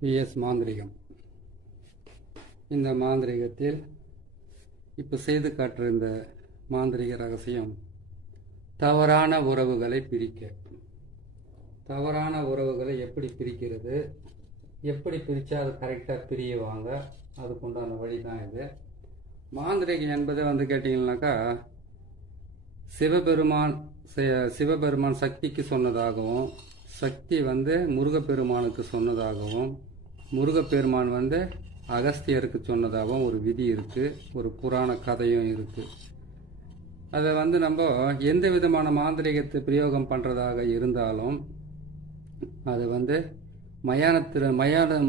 PS மாந்திரிகம். இந்த மாந்திரிகத்தில் இப்போ செய்து காட்டுற இந்த மாந்திரிக ரகசியம் தவறான உறவுகளை பிரிக்க. தவறான உறவுகளை எப்படி பிரிக்கிறது, எப்படி பிரித்தா அது கரெக்டாக பிரியுவாங்க, அதுக்குண்டான வழி தான் இது. மாந்திரிகம் என்பதை கேட்டிங்கன்னாக்கா சிவபெருமான் சக்திக்கு சொன்னதாகவும், சக்தி முருகப்பெருமானுக்கு சொன்னதாகவும், முருகப்பெருமான் அகஸ்தியருக்கு சொன்னதாகவும் ஒரு விதி இருக்குது, ஒரு புராண கதையும் இருக்குது. அதை நம்ம எந்த விதமான மாந்திரிகத்தை பிரயோகம் பண்ணுறதாக இருந்தாலும் அது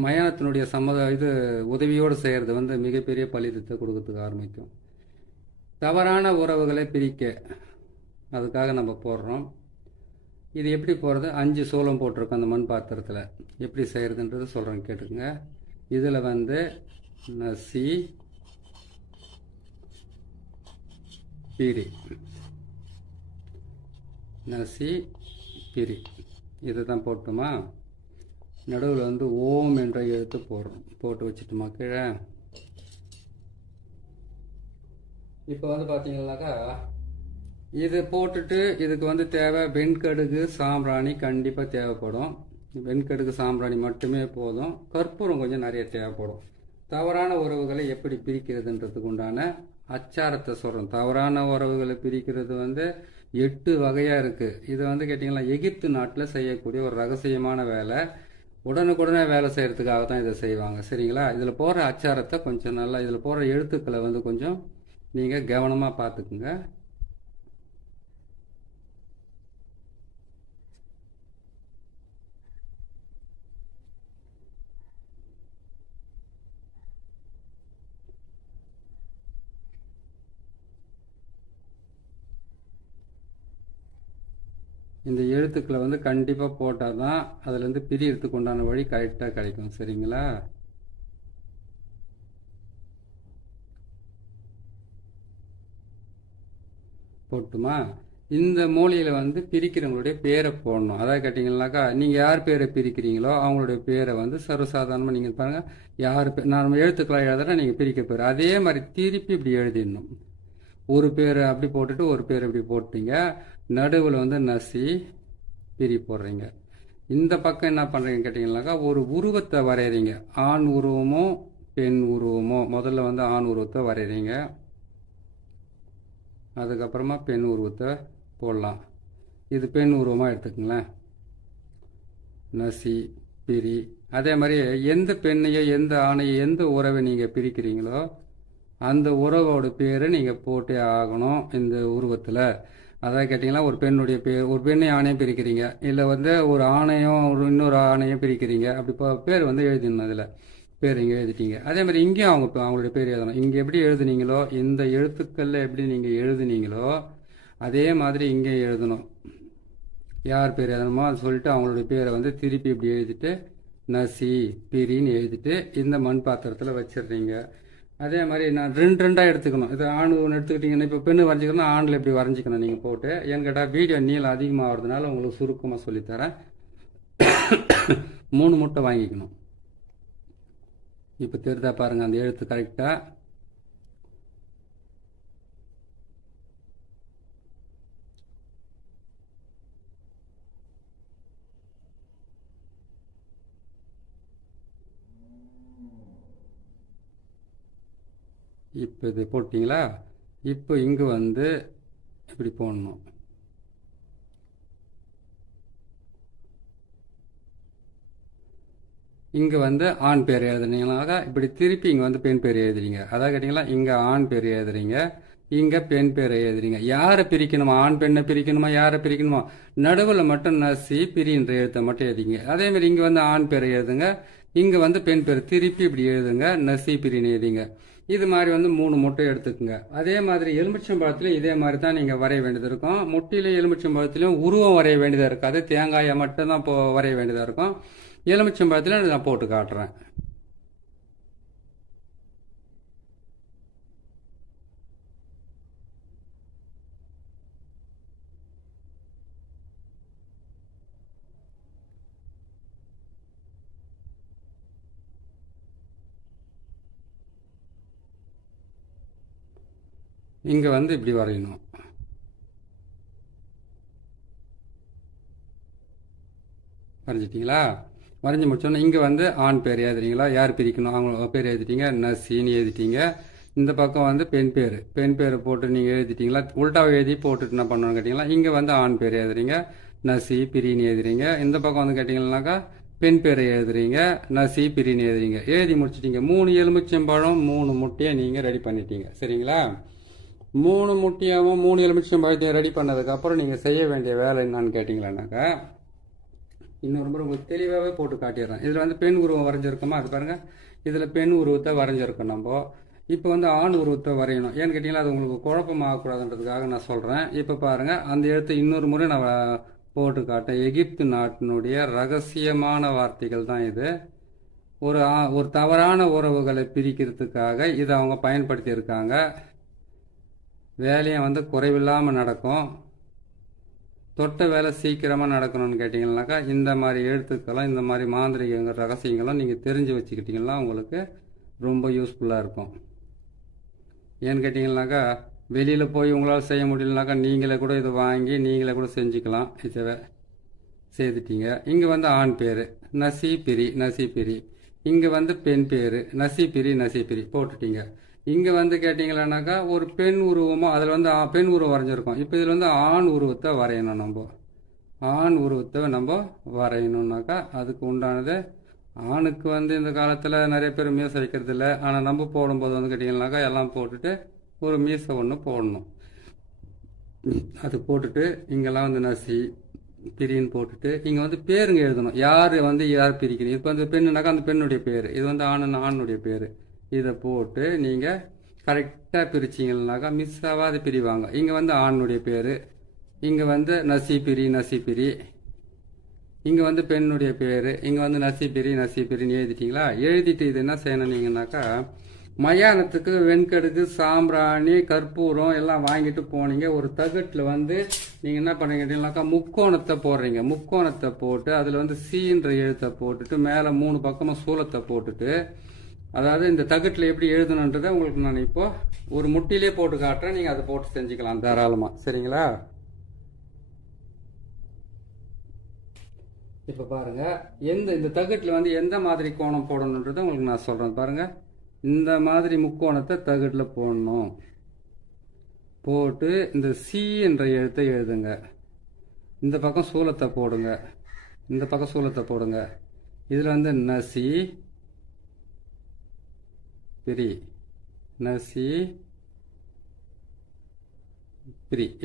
மயானத்தினுடைய உதவியோடு செய்கிறது மிகப்பெரிய பலிதத்தை கொடுக்கறதுக்கு ஆரம்பிக்கும். தவறான உறவுகளை பிரிக்க அதுக்காக நம்ம போடுறோம். இது எப்படி போகிறது? 5 சூலம் போட்டிருக்கோம் அந்த மண் பாத்திரத்தில். எப்படி செய்கிறதுன்றது சொல்கிறேன், கேட்டுக்குங்க. இதில் நசி, பிரி, நசி, பிரி இதை தான் போட்டுமா. நடுவில் ஓம் என்ற எழுத்து போடுறோம். போட்டு வச்சுட்டுமா கீழே. இப்போ பார்த்தீங்கன்னாக்கா இது போட்டுட்டு இதுக்கு தேவை வெண்கடுகு, சாம்பிராணி கண்டிப்பாக தேவைப்படும். வெண்கடுகு, சாம்பிராணி மட்டுமே போதும். கற்பூரம் கொஞ்சம் நிறைய தேவைப்படும். தவறான உறவுகளை எப்படி பிரிக்கிறதுன்றதுக்கு உண்டான அச்சாரத்தை சொல்கிறோம். தவறான உறவுகளை பிரிக்கிறது 8 வகையாக இருக்குது. இது கேட்டிங்கன்னா எகிப்து நாட்டில் செய்யக்கூடிய ஒரு ரகசியமான வேலை. உடனுக்குடனே வேலை செய்கிறதுக்காக தான் இதை செய்வாங்க. சரிங்களா? இதில் போகிற அச்சாரத்தை கொஞ்சம் நல்லா, இதில் போகிற எழுத்துக்களை கொஞ்சம் நீங்கள் கவனமாக பார்த்துக்குங்க. இந்த எழுத்துக்களை கண்டிப்பாக போட்டால் தான் அதுலேருந்து பிரியறதுக்கு உண்டான வழி கரெக்டாக கிடைக்கும். சரிங்களா? போட்டுமா. இந்த மூலையில் பிரிக்கிறவங்களுடைய பேரை போடணும். அதாவது கேட்டிங்கன்னாக்கா நீங்கள் யார் பேரை பிரிக்கிறீங்களோ அவங்களுடைய பேரை சர்வசாதாரணமாக நீங்கள் பாருங்கள். யார் நான் எழுத்துக்களாக எழுதுறேன், நீங்கள் பிரிக்க பேர் அதே மாதிரி திருப்பி இப்படி எழுதிடணும். ஒரு பேர் அப்படி போட்டுட்டு ஒரு பேர் இப்படி போட்டீங்க. நடுவில் நசி, பிரி போடுறீங்க. இந்த பக்கம் என்ன பண்ணுறீங்கன்னு கேட்டிங்கன்னாக்கா ஒரு உருவத்தை வரைகிறீங்க. ஆண் உருவமோ பெண் உருவமோ. முதல்ல ஆண் உருவத்தை வரைகிறீங்க. அதுக்கப்புறமா பெண் உருவத்தை போடலாம். இது பெண் உருவமாக எடுத்துக்கங்களேன். நசி, பிரி. அதே மாதிரி எந்த பெண்ணையோ எந்த ஆணையோ எந்த உறவை நீங்கள் பிரிக்கிறீங்களோ அந்த உறவோட பேரை நீங்கள் போட்டே ஆகணும் இந்த உருவத்தில். அதாவது கேட்டிங்கன்னா ஒரு பெண்ணுடைய பேர், ஒரு பெண்ணையும் ஆணையும் பிரிக்கிறீங்க, இல்லை ஒரு ஆணையும் இன்னொரு ஆணையும் பிரிக்கிறீங்க. அப்படி பேர் எழுதிடணும். அதில் பேர் இங்கே எழுதிட்டீங்க. அதே மாதிரி இங்கேயும் அவங்களுடைய பேர் எழுதணும். இங்கே எப்படி எழுதுனீங்களோ, இந்த எழுத்துக்களில் எப்படி நீங்கள் எழுதுனீங்களோ அதே மாதிரி இங்கே எழுதணும். யார் பேர் எழுதணுமோ அது சொல்லிட்டு அவங்களுடைய பேரை திருப்பி இப்படி எழுதிட்டு நசி, பிரின்னு எழுதிட்டு இந்த மண் பாத்திரத்தில் வச்சிடுறீங்க. அதே மாதிரி நான் 2 எடுத்துக்கணும். இது ஆண் ஒன்று எடுத்துக்கிட்டிங்கன்னா இப்போ பெண்ணு வரைஞ்சிக்கணும், ஆணில் எப்படி வரைஞ்சிக்கணும் நீங்கள் போட்டு. ஏன்னு கேட்டால் வீடியோ நீளம் அதிகமாகிறதுனால உங்களுக்கு சுருக்கமாக சொல்லித்தரேன். 3 முட்டை வாங்கிக்கணும். இப்போ தெரிதா பாருங்கள் அந்த எழுத்து கரெக்டாக. இப்போ இது போட்டிங்களா? இப்போ இங்கே இப்படி போடணும். இங்கே ஆண் பேர் எழுதுனீங்கனாக்கா இப்படி திருப்பி இங்கே பெண் பேர் எழுதுறீங்க. அதாவது கேட்டிங்களா இங்கே ஆண் பேர் எழுதுறீங்க, இங்கே பெண் பேரை எழுதுறீங்க. யாரை பிரிக்கணுமா? ஆண் பெண்ணை பிரிக்கணுமா? யாரை பிரிக்கணுமா? நடுவில் மட்டும் நசி, பிரின்ற எழுத்தை மட்டும் எழுதிங்க. அதேமாதிரி இங்கே ஆண் பேரை எழுதுங்க, இங்கே பெண் பேர் திருப்பி இப்படி எழுதுங்க, நசி, பிரின்னு எழுதிங்க. இது மாதிரி 3 முட்டை எடுத்துக்கோங்க. அதே மாதிரி எலுமிச்சம்பழத்துலையும் இதே மாதிரி தான் நீங்கள் வரைய வேண்டியது இருக்கும். முட்டையிலையும் எலுமிச்சம்பழத்துலையும் உருவம் வரைய வேண்டியதாக இருக்காது, தேங்காயை மட்டும் தான் வரைய வேண்டியதாக இருக்கும். எலுமிச்சம்பழத்தில் நான் போட்டு காட்டுறேன். இங்கே வந்து இப்படி வரையணும். வரைஞ்சிட்டிங்களா? வரைஞ்சி முடிச்சோன்னே இங்கே வந்து ஆண் பேர் எழுதுறீங்களா? யார் பிரிக்கணும் அவங்க பேர் எழுதிட்டீங்க. நசின்னு எழுதிட்டீங்க. இந்த பக்கம் வந்து பெண் பேர் போட்டு நீங்கள் எழுதிட்டீங்களா? உல்டாவை எழுதி போட்டுட்டு என்ன பண்ணணும்னு கேட்டிங்களா? இங்கே வந்து ஆண் பேர் எழுதுறீங்க, நசி பிரின்னு எழுதுறீங்க. இந்த பக்கம் வந்து கேட்டிங்கன்னாக்கா பெண் பேரை எழுதுறீங்க, நசி பிரின்னு எழுதுறீங்க. எழுதி முடிச்சிட்டீங்க. 3 எலுமிச்சம்பழம் 3 முட்டையை நீங்கள் ரெடி பண்ணிட்டீங்க. சரிங்களா? 3 முட்டையாகவும் 3 எலுமிச்சம்பழத்தையும் ரெடி பண்ணதுக்கப்புறம் நீங்கள் செய்ய வேண்டிய வேலை என்னன்னு கேட்டிங்களானாக்கா, இன்னொரு முறை உங்களுக்கு தெளிவாகவே போட்டு காட்டிடுறேன். இதில் வந்து பெண் உருவம் வரைஞ்சிருக்கோமா? அது பாருங்கள். இதில் பெண் உருவத்தை வரைஞ்சிருக்கோம் நம்ம. இப்போ வந்து ஆண் உருவத்தை வரையணும். ஏன்னு கேட்டிங்கன்னா அது உங்களுக்கு குழப்பமாகக்கூடாதுன்றதுக்காக நான் சொல்கிறேன். இப்போ பாருங்கள், அந்த எழுத்து இன்னொரு முறை நான் போட்டு காட்டேன். எகிப்து நாட்டினுடைய ரகசியமான வார்த்தைகள் தான் இது. ஒரு தவறான உறவுகளை பிரிக்கிறதுக்காக இதை அவங்க பயன்படுத்தி இருக்காங்க. வேலையை வந்து குறைவில்லாமல் நடக்கும். தொட்ட வேலை சீக்கிரமாக நடக்கணும்னு கேட்டிங்கன்னாக்கா இந்த மாதிரி எழுத்துக்களும் இந்த மாதிரி மாந்திரிக ரகசியங்களும் நீங்கள் தெரிஞ்சு வச்சுக்கிட்டிங்கன்னா உங்களுக்கு ரொம்ப யூஸ்ஃபுல்லாக இருக்கும். ஏன்னு கேட்டிங்கன்னாக்கா வெளியில் போய் உங்களால் செய்ய முடியலனாக்கா நீங்களே கூட இதை வாங்கி நீங்களே கூட செஞ்சுக்கலாம். இதை செய்துட்டீங்க. இங்கே வந்து ஆண் பேர் நசி பிரி. இங்கே வந்து பெண் பேர் நசி பிரி போட்டுட்டீங்க. இங்கே வந்து கேட்டிங்களானாக்கா ஒரு பெண் உருவமாக அதில் வந்து பெண் உருவம் வரைஞ்சிருக்கோம். இப்போ இதில் வந்து ஆண் உருவத்தை வரையணும். ஆண் உருவத்தை நம்ம வரையணுன்னாக்கா அதுக்கு உண்டானது ஆணுக்கு வந்து இந்த காலத்தில் நிறைய பேர் மீசை வைக்கிறது இல்லை. ஆனால் நம்ம போடும்போது வந்து கேட்டிங்கன்னாக்கா எல்லாம் போட்டுட்டு ஒரு மீசை ஒன்று போடணும். அது போட்டுட்டு இங்கெல்லாம் வந்து நசி பிரின்னு போட்டுட்டு இங்கே வந்து பேருங்க எழுதணும். யார் வந்து யார் பிரிக்கணும். இப்போ வந்து பெண்ணுனாக்கா அந்த பெண்ணுடைய பேர், இது வந்து ஆணுடைய பேர். இதை போட்டு நீங்கள் கரெக்டாக பிரிச்சிங்கன்னாக்கா மிஸ் ஆகாது பிரிவாங்க. இங்கே வந்து ஆணுடைய பேர், இங்கே வந்து நசி பிரி, இங்கே வந்து பெண்ணுடைய பேர், இங்கே வந்து நசி பிரின்னு எழுதிட்டீங்களா? எழுதிட்டு இது என்ன செய்யணும் நீங்கன்னாக்கா, மயானத்துக்கு வெண்கடுகு சாம்பிராணி கற்பூரம் எல்லாம் வாங்கிட்டு போனீங்க. ஒரு தகட்டில் வந்து நீங்கள் என்ன பண்ணுறீங்கன்னாக்கா முக்கோணத்தை போடுறீங்க. முக்கோணத்தை போட்டு அதில் வந்து சீன்ற எழுத்தை போட்டுட்டு மேலே 3 பக்கமும் சூலத்தை போட்டுட்டு, அதாவது இந்த தகட்டில் எப்படி எழுதணுன்றதை உங்களுக்கு நான் இப்போ ஒரு முட்டிலே போட்டு காட்டுறேன். நீங்கள் அதை போட்டு செஞ்சுக்கலாம் தாராளமாக. சரிங்களா? இப்போ பாருங்க, இந்த தகட்டில் வந்து எந்த மாதிரி கோணம் போடணுன்றதை உங்களுக்கு நான் சொல்கிறேன். பாருங்க, இந்த மாதிரி முக்கோணத்தை தகட்டில் போடணும். போட்டு இந்த சி என்ற எழுத்தை எழுதுங்க. இந்த பக்கம் சூலத்தை போடுங்க. இந்த பக்கம் சூலத்தை போடுங்க. இதில் வந்து நசி பிரி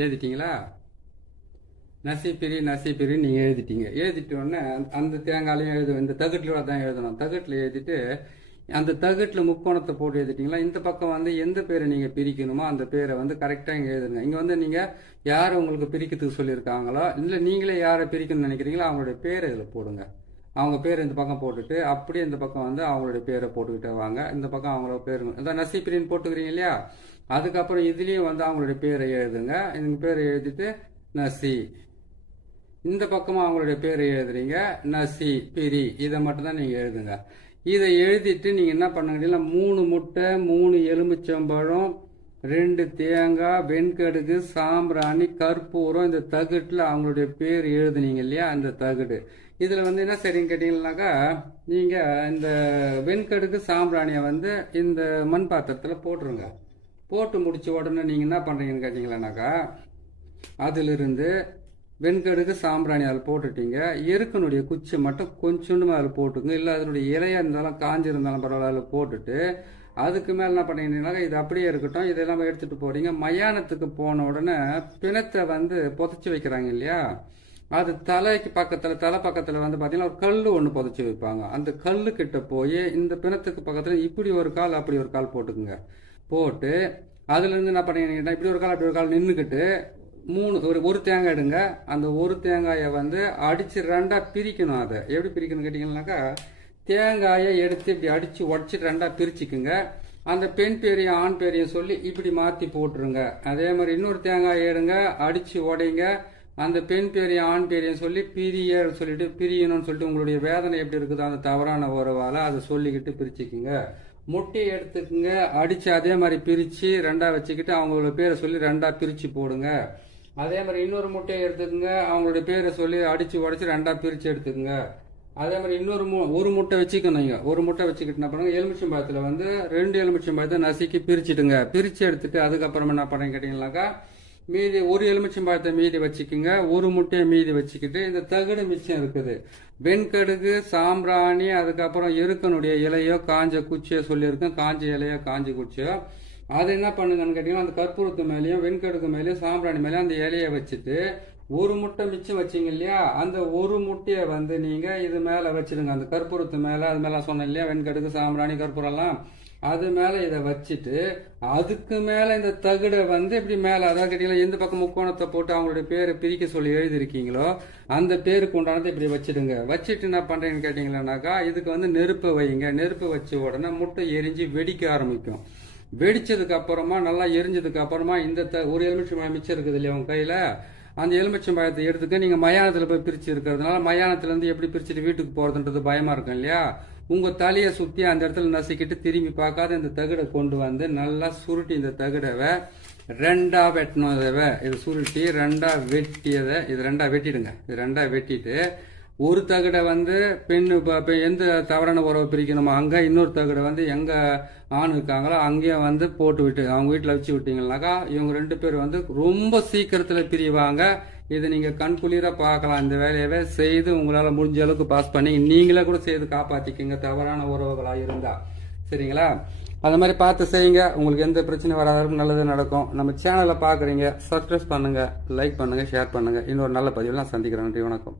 எழுதிட்டீங்களா? நசி பிரி நீங்கள் எழுதிட்டீங்க. எழுதிட்டோடனே அந்த தேங்காயிலையும் இந்த தகட்டிலோட தான் எழுதணும். தகட்டில் எழுதிட்டு அந்த தகட்டில் முக்கோணத்தை போட்டு எழுதிட்டீங்களா? இந்த பக்கம் வந்து எந்த பேரை நீங்கள் பிரிக்கணுமோ அந்த பேரை வந்து கரெக்டாக இங்கே எழுதுங்க. இங்கே வந்து நீங்கள் யார் உங்களுக்கு பிரிக்கிறதுக்கு சொல்லியிருக்காங்களோ இல்லை நீங்களே யாரை பிரிக்கணும்னு நினைக்கிறீங்களோ அவங்களுடைய பேரை இதில் போடுங்க. அவங்க பேர் இந்த பக்கம் போட்டுட்டு அப்படியே இந்த பக்கம் வந்து அவங்களுடைய பேரை போட்டுக்கிட்டே வாங்க. இந்த பக்கம் அவங்களோட பேர் அதான் நசி பிரின்னு போட்டுக்கிறீங்க இல்லையா? அதுக்கப்புறம் இதுலேயும் வந்து அவங்களுடைய பேரை எழுதுங்க. இந்த பேரை எழுதிட்டு நசி, இந்த பக்கமாக அவங்களுடைய பேரை எழுதுறீங்க நசி பிரி, இதை மட்டும் தான் நீங்கள் எழுதுங்க. இதை எழுதிட்டு நீங்கள் என்ன பண்ணுங்கன்னா 3 முட்டை 3 எலுமிச்சம்பழம் 2 தேங்காய் வெண்கடுகு சாம்பிராணி கற்பூரம் இந்த தகட்டில் அவங்களுடைய பேர் எழுதுனீங்க இல்லையா? அந்த தகடு இதில் வந்து என்ன சரின்னு கேட்டீங்கன்னாக்கா நீங்கள் இந்த வெண்கடுகு சாம்பிராணியை வந்து இந்த மண் பாத்திரத்தில் போட்டுருங்க. போட்டு முடிச்ச உடனே நீங்கள் என்ன பண்ணுறீங்கன்னு கேட்டிங்களானாக்கா அதிலிருந்து வெண்கடுகு சாம்பிராணி அதில் போட்டுட்டீங்க. எருக்கனுடைய குச்சி மட்டும் கொஞ்சோண்டு அதில் போட்டுங்க. இல்லை அதனுடைய இலையாக இருந்தாலும் காஞ்சிருந்தாலும் பரவாயில்ல அதில் போட்டுட்டு அதுக்கு மேலே என்ன பண்ணீங்கன்னா இது அப்படியே இருக்கட்டும். இதெல்லாம் எடுத்துகிட்டு போகிறீங்க. மயானத்துக்கு போன உடனே பிணத்தை வந்து புதைச்சி வைக்கிறாங்க இல்லையா? அது தலை பக்கத்தில் வந்து பார்த்தீங்கன்னா ஒரு கல் ஒன்று புதைச்சி வைப்பாங்க. அந்த கல்லுக்கிட்ட போய் இந்த பிணத்துக்கு பக்கத்தில் இப்படி ஒரு கால் அப்படி ஒரு கால் போட்டுக்குங்க. போட்டு அதுலேருந்து என்ன பண்ணீங்கன்னா இப்படி ஒரு கால் அப்படி ஒரு கால் நின்றுக்கிட்டு ஒரு தேங்காய் எடுங்க. அந்த ஒரு தேங்காயை வந்து அடித்து 2ஆக பிரிக்கணும். அதை எப்படி பிரிக்கணும்னு கேட்டிங்கன்னாக்கா தேங்காயை எடுத்து இப்படி அடித்து உடச்சிட்டு 2ஆக பிரிச்சுக்குங்க. அந்த பெண் பேரையும் ஆண் பேரையும் சொல்லி இப்படி மாற்றி போட்டுருங்க. அதே மாதிரி இன்னொரு தேங்காயை எடுங்க, அடித்து உடைங்க. அந்த பெண் பேரையும் ஆண் பேரையும் சொல்லி பிரியணும்னு சொல்லிட்டு உங்களுடைய வேதனை எப்படி இருக்குதோ அந்த தவறான உறவால் அதை சொல்லிக்கிட்டு பிரிச்சுக்குங்க. முட்டையை எடுத்துக்குங்க, அடிச்சு அதே மாதிரி பிரிச்சு ரெண்டா வச்சுக்கிட்டு அவங்களோட பேரை சொல்லி ரெண்டா பிரிச்சு போடுங்க. அதே மாதிரி இன்னொரு முட்டையை எடுத்துக்கங்க, அவங்களுடைய பேரை சொல்லி அடிச்சு உடைச்சு ரெண்டா பிரிச்சு எடுத்துக்கங்க. அதே மாதிரி ஒரு முட்டை வச்சுக்கணும். நீங்க ஒரு முட்டை வச்சுக்கிட்டு என்ன பண்ணுங்க, எலுமிச்சம்பழத்துல வந்து 2 எலுமிச்சம்பழத்தை நசுக்கி பிரிச்சுடுங்க. பிரிச்சு எடுத்துட்டு அதுக்கப்புறம் என்ன பண்ணுங்க கேட்டீங்கன்னாக்கா, மீதி ஒரு எலுமிச்சம்பழத்தை மீதி வச்சுக்கோங்க, ஒரு முட்டையை மீதி வச்சுக்கிட்டு இந்த தகடு மிச்சம் இருக்குது, வெண்கடுகு, சாம்பிராணி, அதுக்கப்புறம் எருக்கனுடைய இலையோ காஞ்ச குச்சியோ சொல்லியிருக்கேன், காஞ்ச இலையோ காஞ்ச குச்சியோ, அதை என்ன பண்ணுங்கன்னு கேட்டீங்கன்னா, அந்த கற்பூரத்து மேலேயும் வெண்கடுகு மேலேயும் சாம்பிராணி மேலேயும் அந்த இலையை வச்சுட்டு ஒரு முட்டை மிச்சம் வச்சிங்க இல்லையா, அந்த ஒரு முட்டையை வந்து நீங்க இது மேல வச்சிடுங்க. அந்த கற்பூரத்து மேல அது மேல சொன்னேன் இல்லையா, வெண்கடுகு, சாம்பிராணி, கற்பூரம்லாம் அது மேல இதை வச்சுட்டு அதுக்கு மேல இந்த தகுடை வந்து இப்படி மேல, அதாவது கேட்டீங்கன்னா எந்த பக்கம் முக்கோணத்தை போட்டு அவங்களுடைய பேரை பிரிக்க சொல்லி எழுதிருக்கீங்களோ அந்த பேருக்கு உண்டானதை இப்படி வச்சிடுங்க. வச்சுட்டு என்ன பண்றீங்கன்னு கேட்டீங்கன்னாக்கா, இதுக்கு வந்து நெருப்பு வைங்க. நெருப்பு வச்ச உடனே முட்டை எரிஞ்சு வெடிக்க ஆரம்பிக்கும். வெடிச்சதுக்கு அப்புறமா நல்லா எரிஞ்சதுக்கு அப்புறமா இந்த ஒரு எலுமிச்சம்பழம் மிச்சம் இருக்குது இல்லையா உங்க கையில, அந்த எலுமிச்சம்பழத்தை எடுத்துக்க. நீங்க மயானத்துல போய் பிரிச்சு இருக்கிறதுனால மயானத்துல இருந்து எப்படி பிரிச்சுட்டு வீட்டுக்கு போறதுன்றது பயமா இருக்கும் இல்லையா, உங்க தலையை சுத்தி அந்த இடத்துல நசுக்கிட்டு திரும்பி பார்க்காத இந்த தகடை கொண்டு வந்து நல்லா சுருட்டி இந்த தகடவை ரெண்டா வெட்டணும். இதை சுருட்டி ரெண்டா வெட்டியதை இது ரெண்டா வெட்டிடுங்க. இது ரெண்டா வெட்டிட்டு ஒரு தகடை வந்து பெண்ணு எந்த தவறான உறவை பிரிக்கணுமோ அங்க, இன்னொரு தகடை வந்து எங்க ஆண் இருக்காங்களோ அங்கேயே வந்து போட்டு விட்டு அவங்க வீட்டில் வச்சு விட்டீங்கன்னாக்கா இவங்க 2 பேர் வந்து ரொம்ப சீக்கிரத்துல பிரிவாங்க. இதை நீங்க கண்குளிர பார்க்கலாம். இந்த வேலையவே செய்து உங்களால முடிஞ்ச அளவுக்கு பாஸ் பண்ணி நீங்களே கூட செய்து காப்பாத்திக்கங்க, தவறான உறவுகளா இருந்தா. சரிங்களா? அது மாதிரி பார்த்து செய்யுங்க. உங்களுக்கு எந்த பிரச்சனை வராத நல்லது நடக்கும். நம்ம சேனலை பாக்குறீங்க, சப்ஸ்கிரைப் பண்ணுங்க, லைக் பண்ணுங்க, ஷேர் பண்ணுங்க. இன்னொரு நல்ல பதிவில் நான் சந்திக்கிறேன். நன்றி, வணக்கம்.